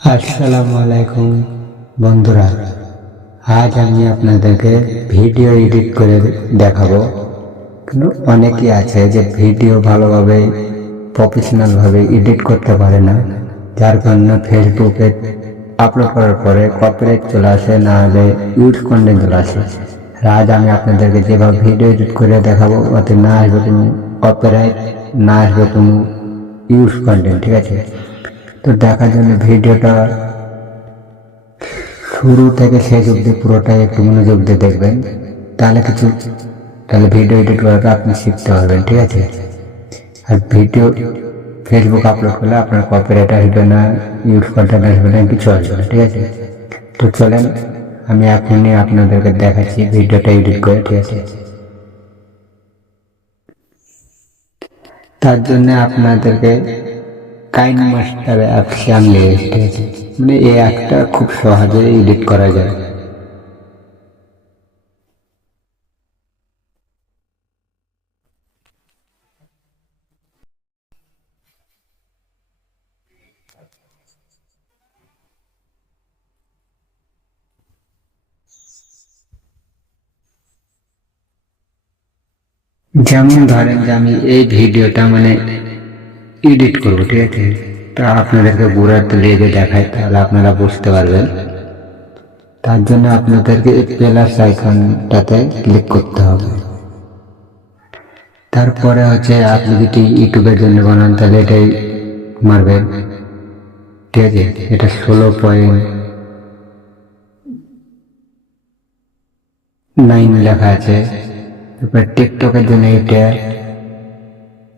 আসসালামু আলাইকুম বন্ধুরা। আজ আমি আপনাদেরকে ভিডিও এডিট করে দেখাবো। কিন্তু অনেকেই আছে যে ভিডিও ভালোভাবে প্রফেশনাল ভাবে এডিট করতে পারে না, যার কারণে ফেসবুকে আপলোড করার পরে কপিরাইট চলে আসে, না হলে ইউজ কন্টেন্ট চলে আসে। আর আজ আমি আপনাদেরকে যেভাবে ভিডিও এডিট করে দেখাবো, ওতে না আসবে কোনো কপিরাইট, না আসবে কোনো ইউজ কন্টেন্ট, ঠিক আছে? তো দেখার জন্য ভিডিওটা শুরু থেকে শেষ অব্দি পুরোটাই একটু মনোযোগ দিয়ে দেখবেন, তাহলে ভিডিও এডিট করাটা আপনি শিখতে পারবেন, ঠিক আছে? আর ভিডিও ফেসবুক আপলোড করলে আপনার কপিরাইট আসবে না, ইউজ কন্টেন্ট আসবে না, কিছু আসবে না, ঠিক আছে? তো চলেন, আমি এখনই আপনাদেরকে দেখাচ্ছি ভিডিওটা এডিট করে, ঠিক আছে? তার জন্য আপনাদেরকে কাইন মাস্টার অ্যাপস আমি ঠিক আছে? মানে এই অ্যাপটা খুব সহজে এডিট করা যায়। যেমন ধরেন যে আমি এই ভিডিওটা এডিট করবো, ঠিক আছে? তা আপনাদেরকে বুড়াতে লেগে দেখায়, তাহলে আপনারা বুঝতে পারবেন। তার জন্য আপনাদেরকে এই প্লাস আইকনটাতে ক্লিক করতে হবে। তারপরে হচ্ছে আপনি যদি ইউটিউবের জন্য বানান তাহলে এটাই মারবেন, ঠিক আছে? এটা 16.9 লেখা আছে। তারপর টিকটকের জন্য এটা,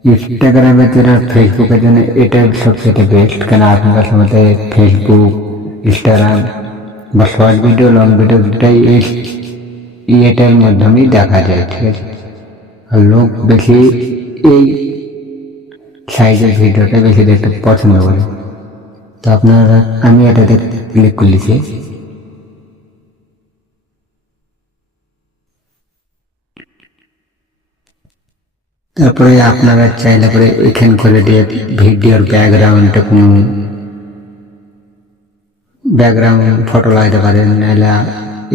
ইনস্টাগ্রামের জন্য, ফেসবুকের জন্য এটা সবচেয়ে বেস্ট। কেন আপনার সময় ফেসবুক, ইনস্টাগ্রাম বা শর্ট ভিডিও, লং ভিডিও দুটাই এটার মাধ্যমেই দেখা যায়, ঠিক আছে? আর লোক বেশি এই সাইজের ভিডিওটা বেশি দেখতে পছন্দ করে। তো আপনারা, আমি এটাতে ক্লিক করেছি। তারপরে আপনারা চাইলে পরে এখান করে দিয়ে ভিডিওর ব্যাকগ্রাউন্ডটা কোনো ব্যাকগ্রাউন্ড ফটো লাগাতে পারেন, নাহলে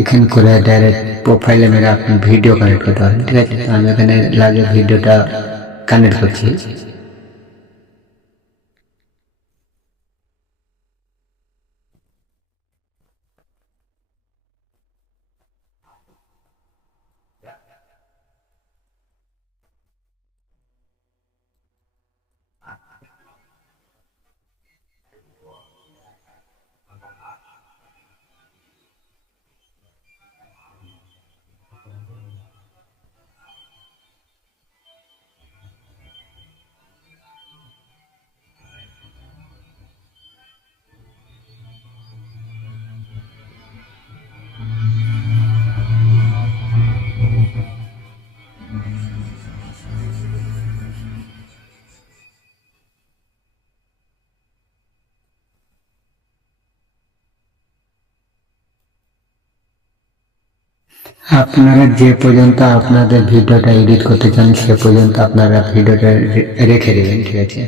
এখান করে ডাইরেক্ট প্রোফাইলে মেরে আপনি ভিডিও কানেক্ট করতে পারেন, ঠিক আছে? তো আমি এখানে লাগিয়ে ভিডিওটা কানেক্ট করছি। আপনারা যে পর্যন্ত আপনাদের ভিডিওটা এডিট করতে চান সে পর্যন্ত আপনারা ভিডিওটা রেখে দেবেন, ঠিক আছে?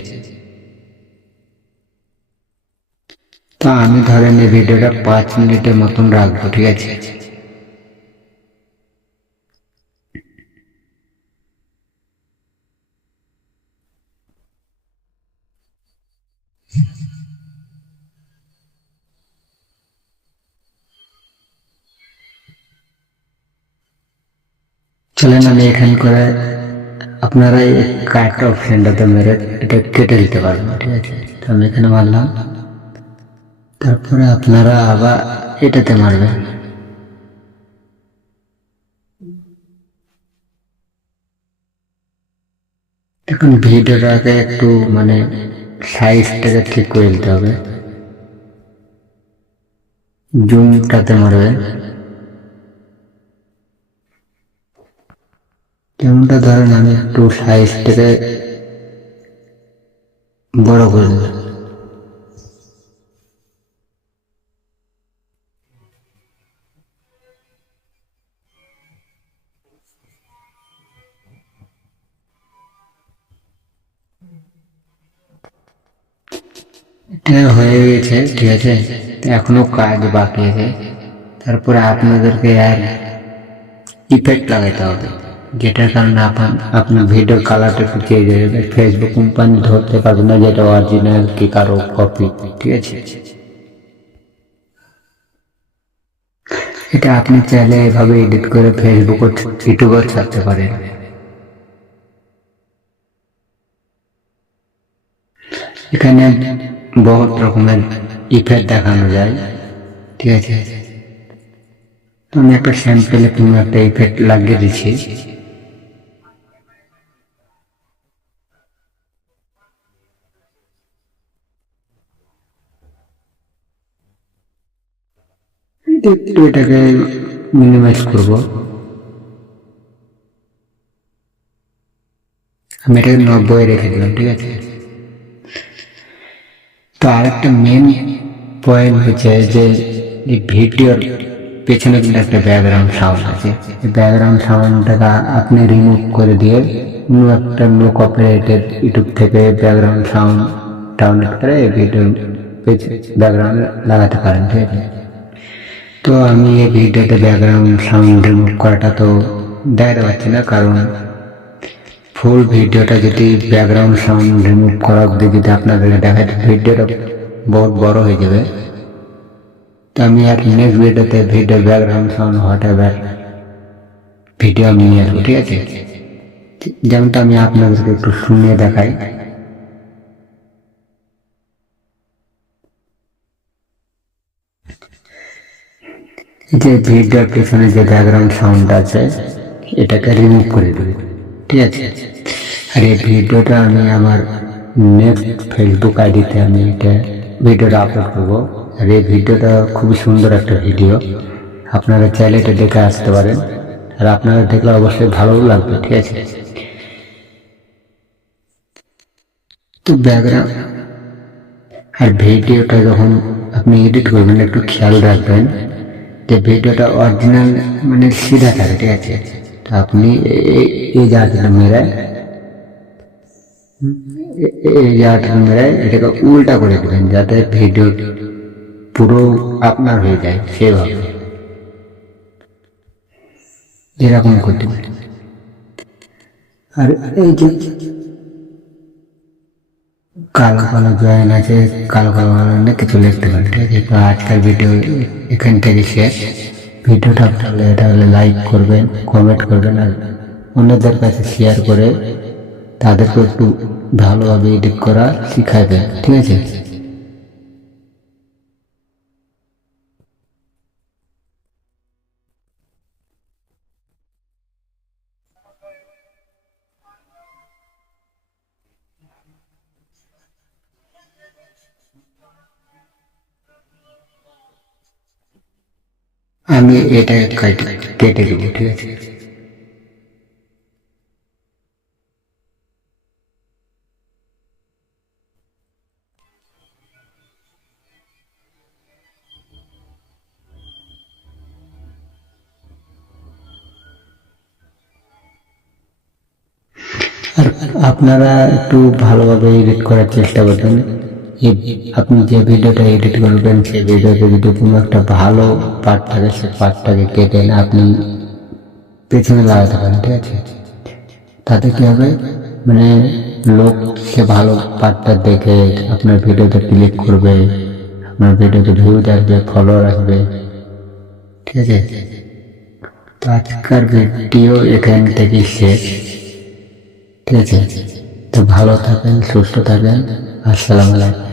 তো আমি ধরেন এই ভিডিওটা 5 মিনিটের মতন রাখবো, ঠিক আছে? চলেন আমি এখান করে আপনারা এই কাট অপশনটাতে মেরে এটা কেটে দিতে পারবেন, ঠিক আছে? তো আমি এখানে মারলাম, তারপরে আপনারা আবার এটাতে মারবেন। এখন ভিডিওটাকে একটু সাইজটাকে ঠিক করে দিতে হবে, জুমটাতে মারবেন। যেমনটা ধরেন আমি একটু সাইজটাকে বড় করে দিলাম। হয়ে গেছে, ঠিক আছে। এখনো কাজ বাকি আছে। তারপরে আপনাদেরকে আর ইফেক্ট লাগাতে হবে, যেটার কারণে আপনার ভিডিওর কালারটা একটু চেঞ্জ হয়ে যাবে। ফেসবুক কোম্পানি ধরতে পারবে না যেটা অরিজিনাল কি কারো কপি, ঠিক আছে। এটা আপনি চাইলে এভাবে এডিট করে ফেসবুক ও ইউটিউবে ছাড়তে পারেন। এখানে বহুত রকমের ইফেক্ট দেখানো যায়, ঠিক আছে। আমি একটা স্যাম্পেলে কোনো একটা ইফেক্ট লাগিয়ে দিচ্ছি। একটু এটাকে মিনিমাইজ করব। আমি এটাকে 90 রেখে দিলাম, ঠিক আছে। তো আরেকটা মেন পয়েন্ট হচ্ছে যে এই ভিডিওর পেছনে কিন্তু একটা ব্যাকগ্রাউন্ড সাউন্ড আছে। এই ব্যাকগ্রাউন্ড সাউন্ডটা আপনি রিমুভ করে দিয়ে অন্য একটা নো কপিরাইটেড ইউটিউব থেকে ব্যাকগ্রাউন্ড সাউন্ড ডাউনলোড করে এই ভিডিওর ব্যাকগ্রাউন্ড লাগাতে পারেন, ঠিক আছে। তো আমি এই ভিডিওতে ব্যাকগ্রাউন্ড সাউন্ড রিমুভ করাটা তো দেখাতে পারছি না, কারণ ফুল ভিডিওটা যদি ব্যাকগ্রাউন্ড সাউন্ড রিমুভ করা অবধি যদি আপনাদেরকে দেখায় ভিডিওটা বহুত বড় হয়ে যাবে। তো আমি আর নেক্সট ভিডিওতে video background sound whatever video আমি নিয়ে আসবো, ঠিক আছে। যেমনটা আমি আপনাদেরকে একটু শুনিয়ে দেখাই। যে ভিডিওর পেছনে যে ব্যাকগ্রাউন্ড সাউন্ড আছে এটাকে রিমুভ করে দেবো, ঠিক আছে। আর এই ভিডিওটা আমি আমার নেক্সট ফেসবুক আইডিতে আমি এটা ভিডিওটা আপলোড করবো। আর এই ভিডিওটা খুবই সুন্দর একটা ভিডিও, আপনারা চাইলে এটা দেখে আসতে পারেন। আর আপনারা দেখলে অবশ্যই ভালো লাগবে, ঠিক আছে। তো ব্যাকগ্রাউন্ড আর ভিডিওটা যখন আপনি এডিট করবেন একটু খেয়াল রাখবেন যে ভিডিওটা অরিজিনাল মানে সিধা থাকে, ঠিক আছে। তো আপনি এই জায়গাটা মেরায় এটাকে উল্টা করে দেবেন যাতে ভিডিও পুরো আপনার হয়ে যায়, সেভাবে এরকম করতে পারেন। আর এই যে কালো কালো জয়েন আছে, কালো কালো অনেক কিছু লিখতে পারেন, ঠিক আছে। তো আজকের ভিডিও এখান থেকে শেষ। ভিডিওটা ভালো এটা হলে লাইক করবেন, কমেন্ট করবেন, আর অন্যদের কাছে শেয়ার করে তাদেরকে একটু ভালোভাবে এডিট করা শিখাবেন, ঠিক আছে। আমি এটা কেটে দেবো, ঠিক আছে। আর আপনারা একটু ভালোভাবে এডিট করার চেষ্টা করবেন। আপনি যে ভিডিওটা এডিট করবেন সেই ভিডিওতে যদি কোনো একটা ভালো পার্ট থাকে সেই পার্টটাকে কেটে আপনি পেছনে লাগাতে পারেন, ঠিক আছে। তাতে কি হবে, মানে লোক সে ভালো পার্টটা দেখে আপনার ভিডিওতে ক্লিক করবে, আপনার ভিডিওতে ভিউজ আসবে, ফলোয়ার আসবে, ঠিক আছে। তো আজকের ভিডিও এখান থেকে শেষ, ঠিক আছে। তো ভালো থাকেন, সুস্থ থাকেন, আসসালামু আলাইকুম।